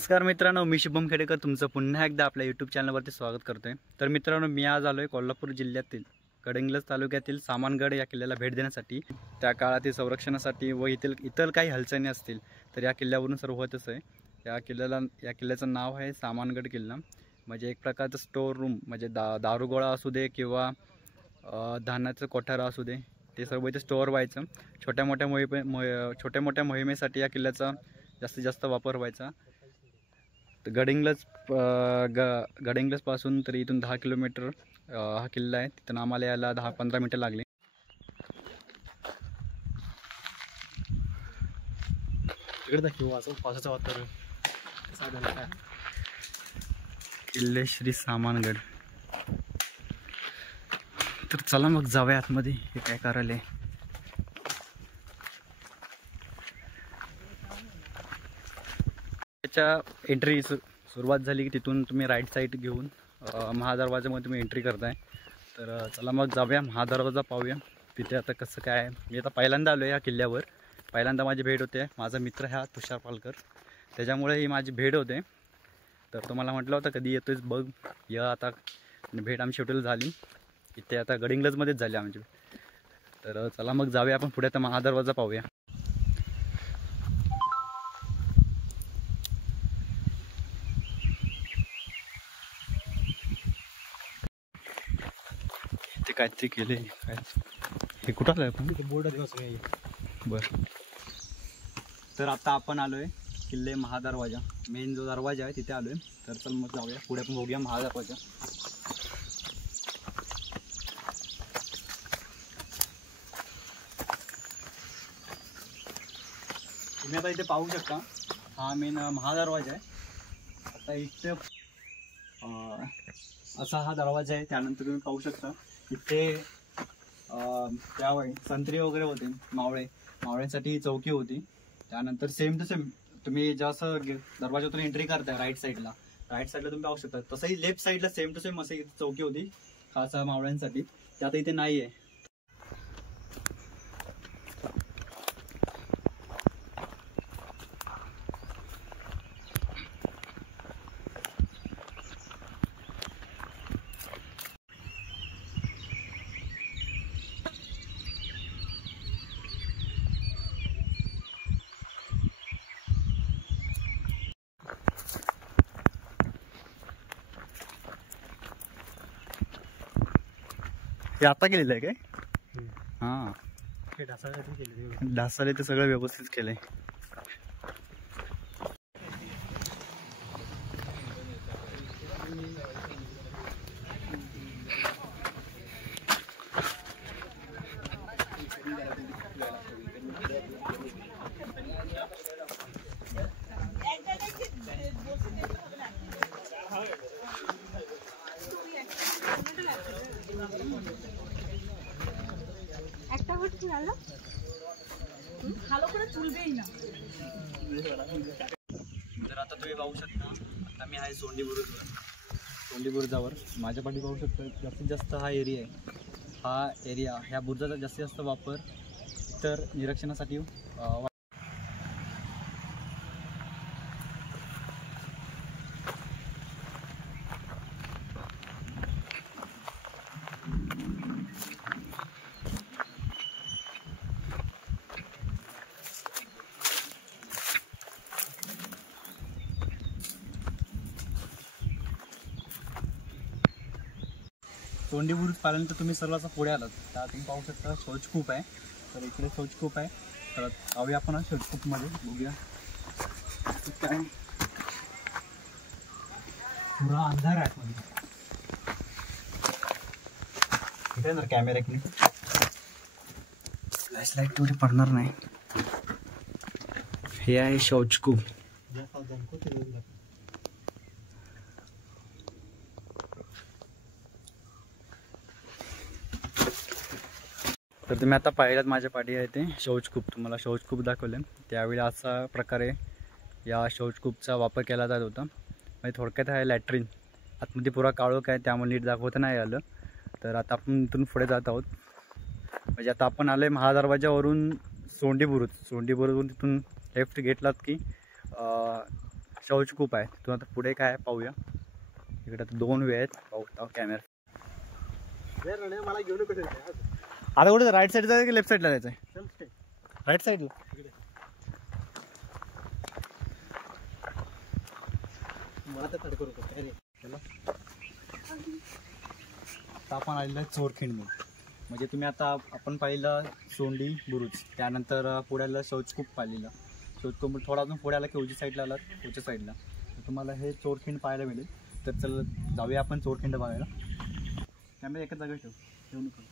नमस्कार मित्रांनो, मी शुभम खेडेकर तुमचं पुन्हा एकदा आपल्या यूट्यूब चॅनलवरती स्वागत करतोय। तर मित्रांनो, मी आज आलोय कोल्हापूर जिल्ह्यातील गडिंग्लज तालुक्यातील सामानगड या किल्ल्याला भेट देण्यासाठी। त्या काळातील संरक्षणासाठी व इतर काही हालचाली असतील तर या किल्ल्यावरून सर्व होतच आहे। या किल्ल्याचं नाव आहे सामानगड किल्ला। म्हणजे एक प्रकारचं स्टोर रूम, म्हणजे दारुगोळा असू दे किंवा धान्याचं कोठार असू दे, ते सर्व इथे स्टोअर व्हायचं। छोट्या मोठ्या मोहिमेसाठी या किल्ल्याचा जास्तीत जास्त वापर व्हायचा। गडिंग्लज पासून तरी इथून 10 किलोमीटर हा किल्ला आहे। तिथून आम्हाला यायला 10-15 मिनिटं लागली। तिकडे दाखव असं पावसाचं वातावरण काय किल्ले श्री सामानगड। तर चला मग जाऊया आतमध्ये, हे काय करायला। त्याच्या एंट्री सुरुवात झाली की तिथून तुम्ही राईट साईड घेऊन महादरवाजामध्ये तुम्ही एंट्री करताय। तर चला मग जाऊया, महादरवाजा पाहूया तिथे आता कसं काय आहे। मी आता पहिल्यांदा आलो आहे या किल्ल्यावर, पहिल्यांदा माझी भेट होते। माझा मित्र हा तुषार पालकर, त्याच्यामुळे ही माझी भेट होते। तर तुम्हाला म्हटलं होतं कधी येतोयस बघ या, आता भेट आमची शेवटी झाली इथे, आता गडिंग्लजमध्येच झाली आमची। तर चला मग जाऊया आपण पुढे, आता महादरवाजा पाहूया। ते काहीतरी केले काय, हे कुठं आलं आपण? बोर्ड आहे बरं। तर आता आपण आलोय किल्ले महादरवाजा, मेन जो दरवाजा आहे तिथे आलोय। तर चल मग जाऊया पुढे, आपण बघूया महादरवाजा। तुम्ही आता इथे पाहू शकता, हा मेन महादरवाजा आहे। आता इथे असा हा दरवाजा आहे। त्यानंतर तुम्ही पाहू शकता इथे त्यावेळी संत्री वगैरे होते, मावळ्यांसाठी चौकी होती। त्यानंतर सेम टू सेम तुम्ही जसं दरवाजातून एंट्री करताय राईट साईडला तुम्ही पाहू शकता, तसंही लेफ्ट साईडला सेम टू सेम असं चौकी होती खास मावळ्यांसाठी, ते आता इथे नाही आहे। हे आता केलेलं आहे काय? हां, हे ढासाले ते सगळं व्यवस्थित केलंय। तर आता तुम्ही पाहू शकता, आता मी आहे सोंडी बुरुजावर। माझ्या पाठी पाहू शकता जास्तीत जास्त हा एरिया आहे। ह्या बुरुजाचा जास्तीत जास्त वापर इतर निरीक्षणासाठी सोंडी बुरुज पाहिल्यानंतर तुम्ही सर्वांचा पुढे आलात, तर तुम्ही पाहू शकता शौचकूप आहे। तर इकडे शौचकूप आहे, तर जाऊया आपण शौचकूपमध्ये, बघूया काय। पुरा अंधार आहे, इथे जर कॅमेरा की फ्लॅश लाईट तेवढी पडणार नाही। हे आहे शौचकूप। तर तुम्ही आता पाहिलात माझ्या पाठी आहे ते शौचकूप, तुम्हाला शौचकूप दाखवले। त्यावेळी असा प्रकारे या शौचकूपचा वापर केला जात होता। म्हणजे थोडक्यात आहे लॅट्रिन, आतमध्ये पुरा काळोख आहे त्यामुळे नीट दाखवता नाही आलं। तर आता आपण इथून पुढे जात आहोत, म्हणजे आता आपण आलोय महादरवाजावरून सोंडी बुरुजवरून, तिथून लेफ्ट घेतलात की शौच खूप आहे. तू आता पुढे काय पाहूया. इकडे आता 2 वे आहेत. पाहू कॅमेरा. मला घेऊन कुठे आता कुठे राईट साईडला जायचं की लेफ्ट साईडला जायचं आहे? राईट साईडला. मला तर तड करू रे. आता आपण आलेलं आहे चोरखिंडमध्ये. म्हणजे तुम्ही आता आपण पाहिलं सोंडी बुरुज, त्यानंतर पुढ्याला शौचकूप पाहिलेलं. शौचकूप थोडा अजून पुढ्याला की उजवी साईडला आलात, उजव्या साईडला तर तुम्हाला हे चोरखिंड पाहायला मिळेल. तर चल जाऊया आपण चोरखिंड बघायला. कॅमेरा एकाच जागेवर ठेवू नको.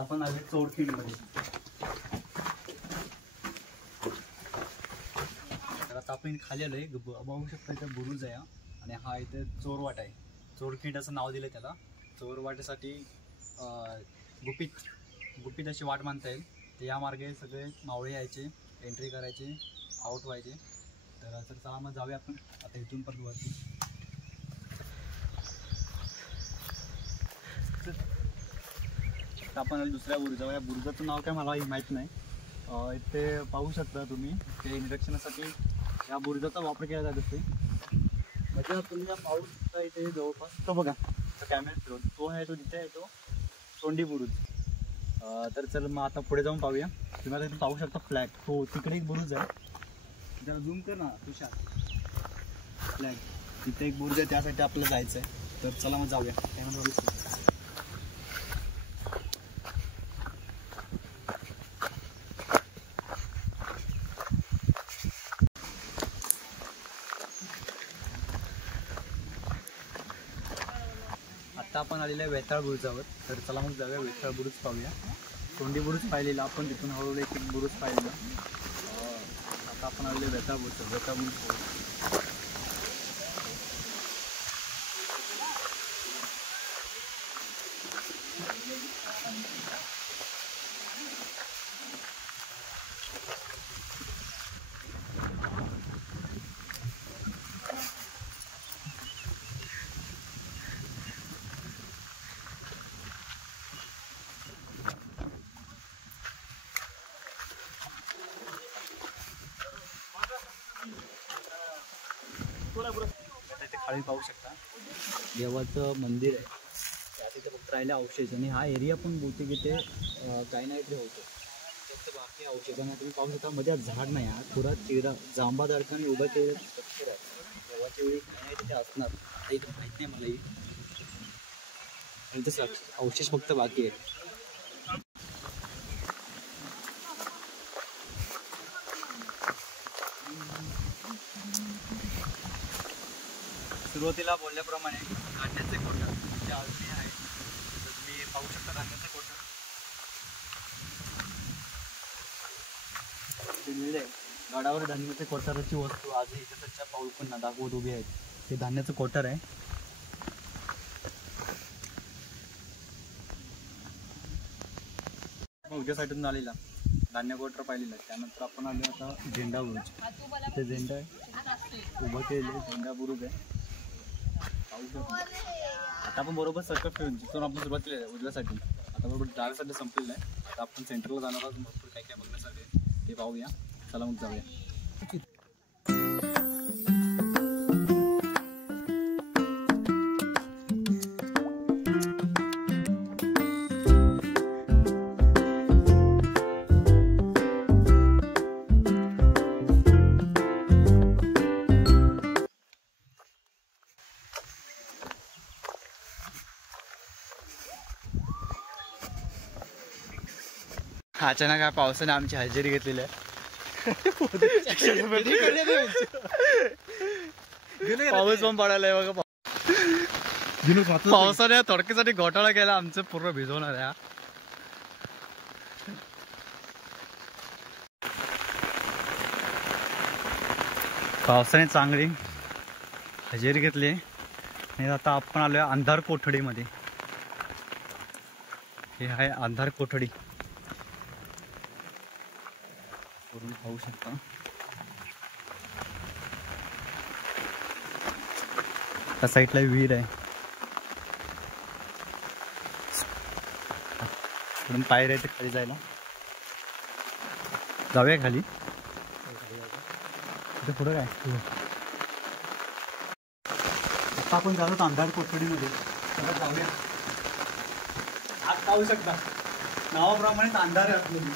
आपण आले चोरखिंडमध्ये. तर आता आपण खाली आलोय. बघू शकता इथं बुरुज आहे आणि हा इथे चोरवाट आहे. चोरखिंड असं नाव दिलं त्याला. चोरवाटेसाठी गुपित अशी वाट मानता येईल. तर या मार्गे सगळे मावळे यायचे, एंट्री करायचे, आउट व्हायचे. तर चला मग जाऊया आपण आता इथून परत वरती. आपण दुसऱ्या बुरुजावर. या बुरुजाचं नाव काय मला माहीत नाही. इथे पाहू शकता तुम्ही ते निरीक्षणासाठी या बुरुजाचा वापर केला जात असते. म्हणजे तुम्ही पाहू शकता इथे जवळपास तो बघा कॅमेरा फिरवून तो आहे, तो तिथे आहे तो सोंडी बुरुज. तर चल मग आता पुढे जाऊन पाहूया. तुम्ही आता इथे पाहू शकता फ्लॅग. तो तिकडे एक बुरुज आहे, जरा झूम कर ना तुषार. फ्लॅग तिथे एक बुरुज आहे, त्यासाठी आपल्याला जायचं आहे. तर चला मग जाऊया. कॅमेरा आता आपण आलेल्या आहे वेताळ बुरुजावर. तर चला मग जाऊया वेताळ बुरुज पाहूया. सोंडी बुरुज पाहिलेला आपण, तिथून हळूहळू एक बुरुज पाहिलेला. आता आपण आलेले वेताळ बुरुज. वेताळ बुरुज इथे खाली पाहू शकता देवाचं मंदिर आहे. त्यात इथे फक्त राहिले अवशेष आणि हा एरिया पण बहुतेक इथे काही नाही इथे होतो. फक्त बाकी अवशेषांना तुम्ही पाहू शकता. मध्ये झाड नाही, हा पुरा चिरा जांबा दडकाने उभं केलेलं स्ट्रक्चर आहे. देवाच्या वेळी काही नाही तिथे असणार, आता इथं माहीत नाही मलाही. आणि ते अवशेष फक्त बाकी आहे. सुरुवातीला बोलल्याप्रमाणे धान्याचे कोटर जे अजूनही आहे. तर तुम्ही पाहू शकता धान्याचे कोटर मिळले. गडावर धान्याचे कोटराची वस्तू आजही इतिहासाच्या पाऊलखुणा दाखवत उभी आहेत. ते धान्याचं कोटर आहे. उद्या साईडून आलेला धान्य कोटर पाहिलेला आहे. त्यानंतर आपण आलो आता झेंडा बुरुज. ते झेंडा आहे उभं केलेलं झेंडा बुरुज आहे. आता आपण बरोबर सर्कल फिरून जिथून आपण सुरुवात केली आहे उजव्यासाठी आता बरोबर डाव्यासाठी संपलेलं आहे. आता आपण सेंटरला जाणार आहोत. भरपूर काय काय बघण्यासाठी ते पाहूया. चला मग जाऊया. अचानक काय पावसाने आमची हजेरी घेतलेली आहे. पाऊस पण पडायला आहे बघा. पावसाने थोडक्यासाठी घोटाळा केला. आमचं पूर्ण भिजवणार आहे. पावसाने चांगली हजेरी घेतली आणि आता आपण आलोय अंधार कोठडीमध्ये. हे आहे अंधार कोठडी. वरून पाहू शकता. त्या साईडला विहीर आहे. इकडून पायऱ्या आहेत खाली जायला. जाऊया खाली. तिथे पुढं काय आता आपण जातो अंधार कोथडीमध्ये. जाऊया. आत पाहू शकता नावाप्रमाणेच अंधार आहे आपल्याला.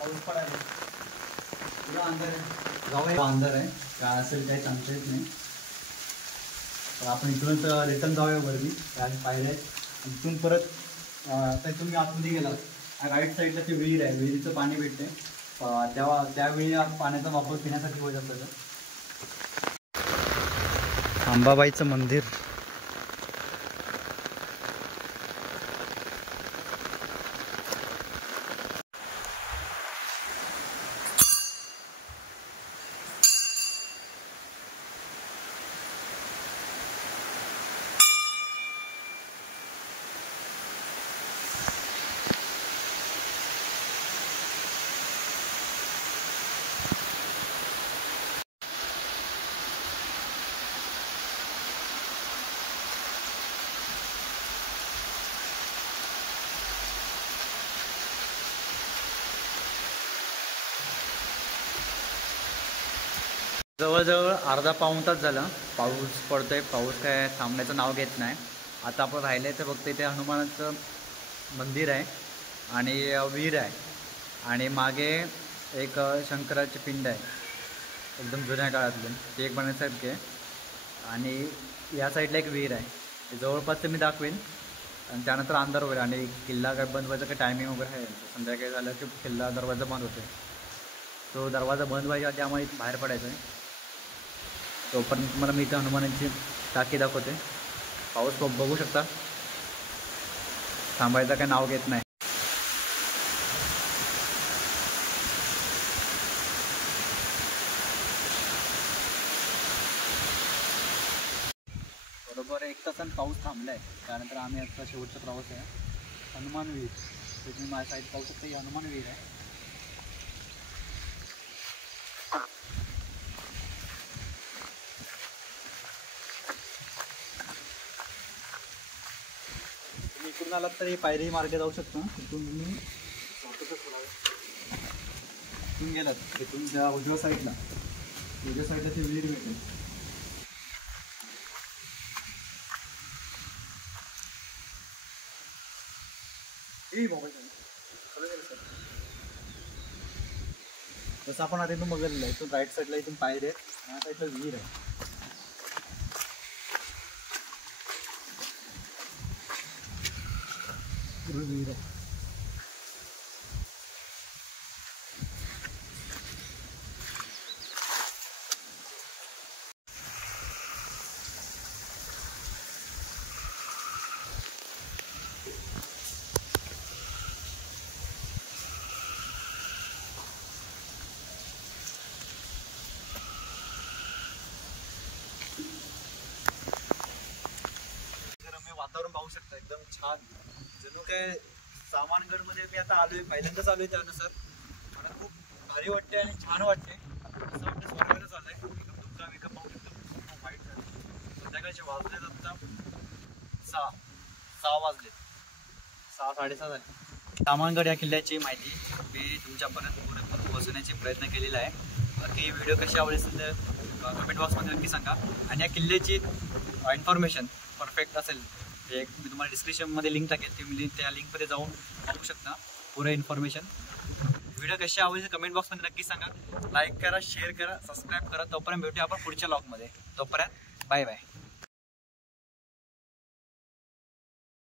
पाऊस पडायला पुढं अंधार आहे. जाऊया. अंधार आहे काय असेल काही सांगता येत नाही. तर आपण इकडून रिटर्न जाऊया वरती. काय पायऱ्या आहेत. इथून परत तर तुम्ही आतमध्ये गेलात राईट साईडला ती विहीर आहे. विहिरीचं पाणी भेटते. त्यावेळी पाण्याचा वापर पिण्यासाठी होत असतं. अंबाबाईचं मंदिर. जवळजवळ अर्धा पाऊण तास झाला पाऊस पडतोय. पाऊस काय थांबण्याचं नाव घेत नाही. आता आपण राहिलं आहे तर फक्त इथे हनुमानाचं मंदिर आहे आणि विहीर आहे आणि मागे एक शंकराची पिंड आहे एकदम जुन्या काळातली. ते एक बघण्यासारखे आहे. आणि या साईडला एक विहीर आहे. ते जवळपास ते मी दाखवेन. आणि त्यानंतर अंधार होईल आणि किल्ला काय बंद व्हायचं काही टायमिंग वगैरे आहे. संध्याकाळी झालं की किल्ला दरवाजा बंद होतो. तो दरवाजा बंद व्हायच्या आधी आम्हाला इथे बाहेर पडायचं आहे. तोपर्यंत तुम्हाला मी इथं हनुमानाची टाकी दाखवते. पाऊस बघू शकता थांबायचं काय नाव घेत नाही. बरोबर 1 तासाने पाऊस थांबला आहे. त्यानंतर आम्ही आता शेवटचा प्रवास आहे हनुमान विहीर. तुम्ही माझ्या साईड पाहू शकता ही हनुमान विहीर आहे. इकडून आलात तरी पायरी मार्गे जाऊ शकता. तिथून तुम्ही इथून गेलात तिथून त्या उजव्या साईडला ती विहीर भेटेल. जसं आपण आता इथून बघितलं इथून राईट साईडला इथून पायरी आहेत आणि साईडला विहीर आहे. विहीर आहे. वातावरण पाहू शकता एकदम छान. जणू काय सामानगडमध्ये मी आता आलोय पहिल्यांदाच आलोय. त्यानुसार मला खूप भारी वाटते आणि छान वाटते. असं वाटतं स्वर्गाला चाललंय. एकदम धुका विका पाहू शकतो खूप वाईट झालं. संध्याकाळचे वाजलेत आता 6 वाजलेत. 6 साडेसहा झाले. सामानगड या किल्ल्याची माहिती मी तुमच्यापर्यंत पूर्णपणे पोहोचवण्याचे प्रयत्न केलेला आहे. बाकी व्हिडिओ कशी आवडली असेल तर कमेंट बॉक्समध्ये नक्की सांगा. आणि या किल्ल्याची इन्फॉर्मेशन परफेक्ट असेल एक मी तुम्हाला डिस्क्रिप्शनमध्ये लिंक टाकेल. तुम्ही त्या लिंकमध्ये जाऊन पाहू शकता पुरं इन्फॉर्मेशन. व्हिडिओ कशी आवडली कमेंट बॉक्समध्ये नक्की सांगा. लाईक करा, शेअर करा, सबस्क्राईब करा. तोपर्यंत भेटूया आपण पुढच्या व्लॉगमध्ये. तोपर्यंत बाय बाय.